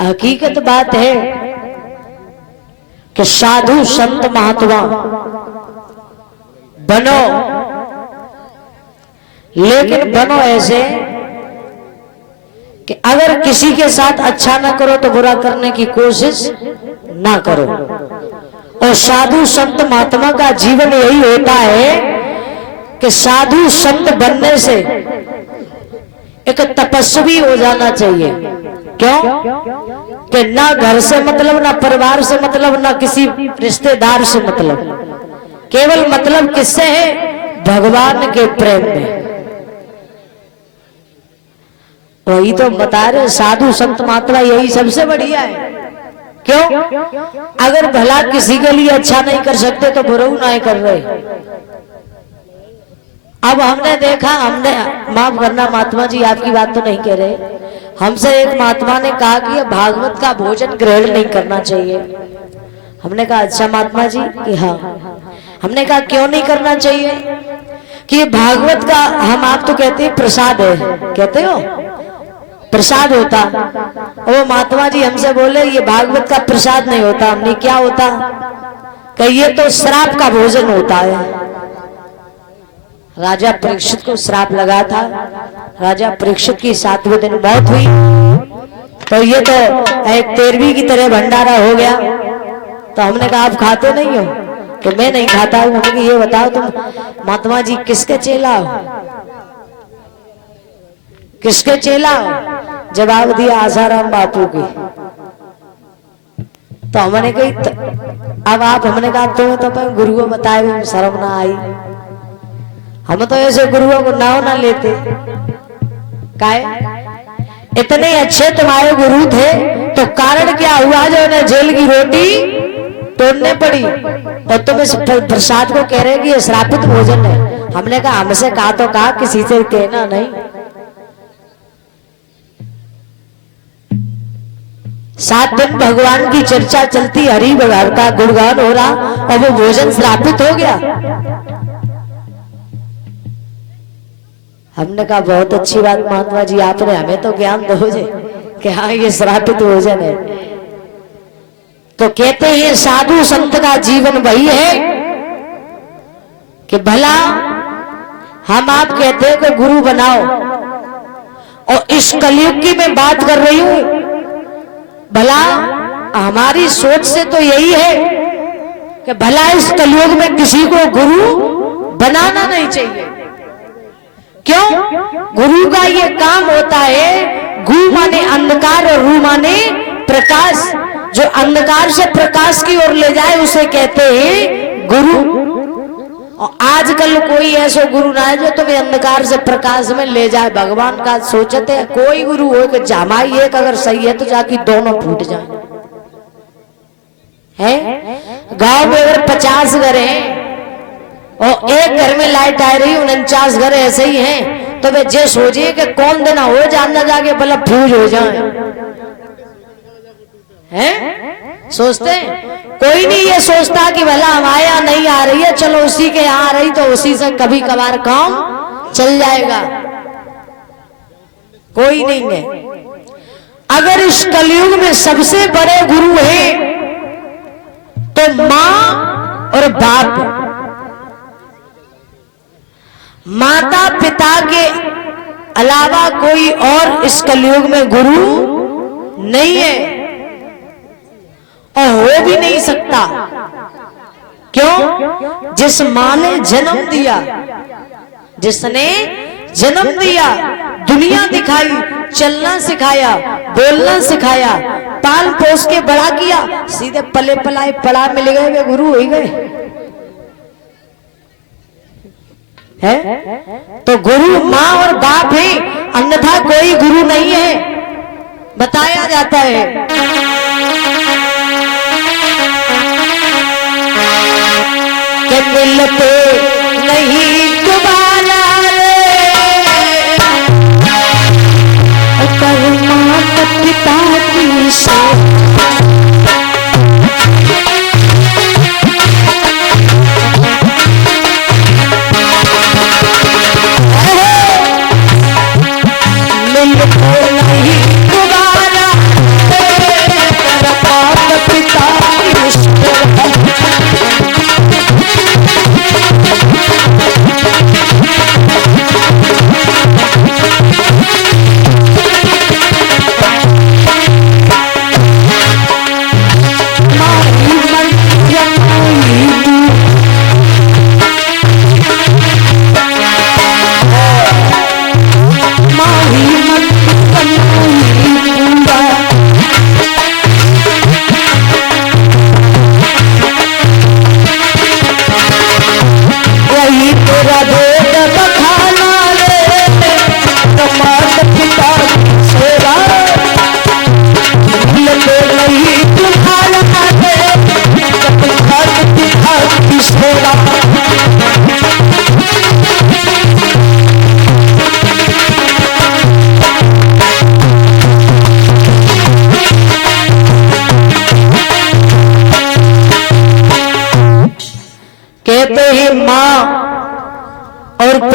हकीकत बात है कि साधु संत महात्मा बनो, लेकिन बनो ऐसे कि अगर किसी के साथ अच्छा ना करो तो बुरा करने की कोशिश ना करो। और साधु संत महात्मा का जीवन यही होता है कि साधु संत बनने से एक तपस्वी हो जाना चाहिए। क्यों? कि ना घर से मतलब, ना परिवार से मतलब, ना किसी रिश्तेदार से मतलब, केवल मतलब किससे है? भगवान के प्रेम में। वही तो बता रहे साधु संत महात्मा यही सबसे बढ़िया है। क्यों? अगर भला किसी के लिए अच्छा नहीं कर सकते तो बुरा नहीं कर रहे। अब हमने देखा, हमने माफ करना महात्मा जी आपकी बात तो नहीं कह रहे, हमसे एक महात्मा ने कहा कि ये भागवत का भोजन ग्रहण नहीं करना चाहिए। हमने कहा अच्छा महात्मा जी कि हाँ। हमने कहा क्यों नहीं करना चाहिए? कि ये भागवत का, हम आप तो कहते हैं प्रसाद है, कहते हो प्रसाद होता। वो महात्मा जी हमसे बोले ये भागवत का प्रसाद नहीं होता। हमने क्या होता? कि ये तो श्राप का भोजन होता है। राजा परीक्षित को श्राप लगा था, राजा परीक्षित की 7वें दिन मौत हुई, तो ये तो एक 13वीं की तरह भंडारा हो गया। तो हमने कहा आप खाते नहीं हो? कि मैं नहीं खाता हूं। हमने कहा ये बताओ तुम महात्मा जी किसके चेला हो? किसके चेला हो? जवाब दिया आसाराम बापू की। तो हमने कही अब आप, हमने कहा तुम्हें तो गुरु को बताए हुए शर्म ना आई। हम तो ऐसे गुरुओं को नाव ना लेते। काहे? इतने अच्छे तुम्हारे गुरु थे तो कारण क्या हुआ जो उन्हें जेल की रोटी तोड़ने पड़ी? और तुम इस प्रसाद को कह रहे कि ये श्रापित भोजन है। हमने कहा हमसे कहा तो कहा, किसी से कहना नहीं। 7 दिन भगवान की चर्चा चलती, हरि भगवान का गुणगान हो रहा, और वो भोजन श्रापित हो गया। हमने कहा बहुत अच्छी बात महात्मा जी, आपने हमें तो ज्ञान दोगे कि हाँ ये श्रापित भोजन है। तो कहते हैं साधु संत का जीवन वही है कि भला हम आप कहते हैं कि गुरु बनाओ, और इस कलयुग की मैं बात कर रही हूं, भला हमारी सोच से तो यही है कि भला इस कलयुग में किसी को गुरु बनाना नहीं चाहिए। क्यों? गुरु का ये काम होता है, गु माने अंधकार और रू माने प्रकाश। जो अंधकार से प्रकाश की ओर ले जाए उसे कहते हैं गुरु। और आजकल कोई ऐसा गुरु ना है जो तुम्हें अंधकार से प्रकाश में ले जाए। भगवान का सोचते हैं कोई गुरु हो कि जामाई एक अगर सही है तो जाके दोनों फूट जाए। है गांव में अगर 50 घर हैं और एक घर में लाइट आ रही, 49 घर ऐसे ही हैं, तो वे जे सोचिए कि कौन देना हो जानना जाके बल्ब फ्यूज हो जाए। हैं? सोचते हैं कोई नहीं ये सोचता कि भला हमारे यहाँ नहीं आ रही है, चलो उसी के यहाँ आ रही तो उसी से कभी कभार काम चल जाएगा। कोई नहीं है। अगर इस कलयुग में सबसे बड़े गुरु हैं तो मां और बाप। माता पिता के अलावा कोई और इस कलयुग में गुरु नहीं है और हो भी नहीं सकता। क्यों? जिस मां ने जन्म दिया, जिसने जन्म दिया, दुनिया दिखाई, चलना सिखाया, बोलना सिखाया, पाल पोस के बड़ा किया, सीधे पले पलाए पड़ा मिल गए, वे गुरु हो गए। है? तो गुरु मां और बाप है, अन्यथा कोई गुरु नहीं है। बताया जाता है कि मिलते नहीं दोबारा माता पिता की से। मिलते नहीं दोबारा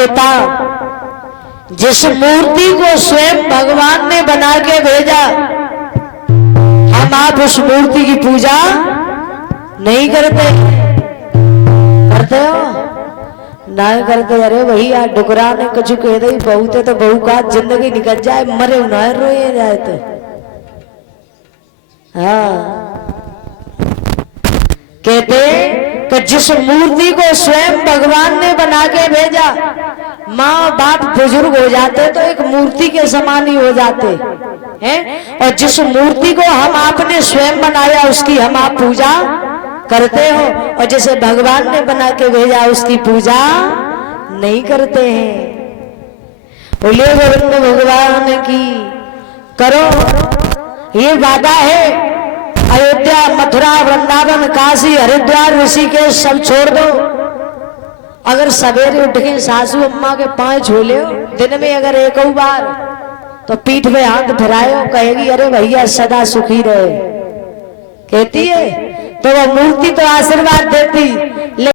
बेटा, जिस मूर्ति को स्वयं भगवान ने बना के भेजा, हम आप उस मूर्ति की पूजा नहीं करते। करते हो? नहीं करते। अरे भैया डुकरा ने कुछ कह दे बहुत है तो बहू का जिंदगी निकल जाए, मरे न रोए जाए तो। हाँ, कहते कि जिस मूर्ति को स्वयं भगवान ने बना के भेजा, माँ बाप बुजुर्ग हो जाते तो एक मूर्ति के समान ही हो जाते हैं, और जिस मूर्ति को हम आपने स्वयं बनाया उसकी हम आप पूजा करते हो, और जिसे भगवान ने बना के भेजा उसकी पूजा नहीं करते हैं। बोलिए गोविंद भगवान की। करो, ये वादा है। अयोध्या, मथुरा, वृंदावन, काशी, हरिद्वार, ऋषिकेश सब छोड़ दो। अगर सवेरे उठ के सासू अम्मा के पांव छू ले दिन में अगर एक बार, तो पीठ पे हाथ फिरायो, कहेगी अरे भैया सदा सुखी रहे। कहती है तो वह मूर्ति तो आशीर्वाद देती।